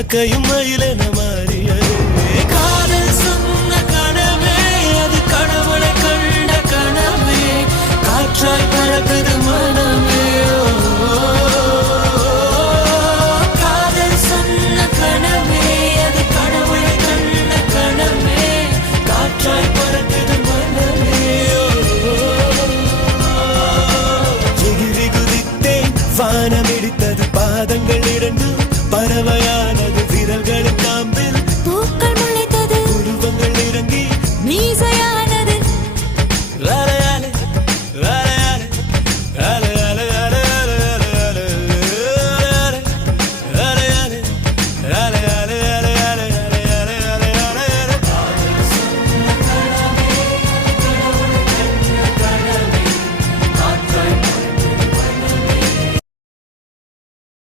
காக்கையும் மயிலென மாறியது. காதல் சொன்ன கனவே அது கடவுளை கண்ட கனவே, காற்றாய் பறக்குது மனமே. காதல் சொன்ன கனவே அது கடவுளை கண்ட கனவே, காற்றாய் பறக்குது மனமே. எகிரி குதித்தேன், வானம் இடித்தது பாதங்கள் இரண்டு, பறவையா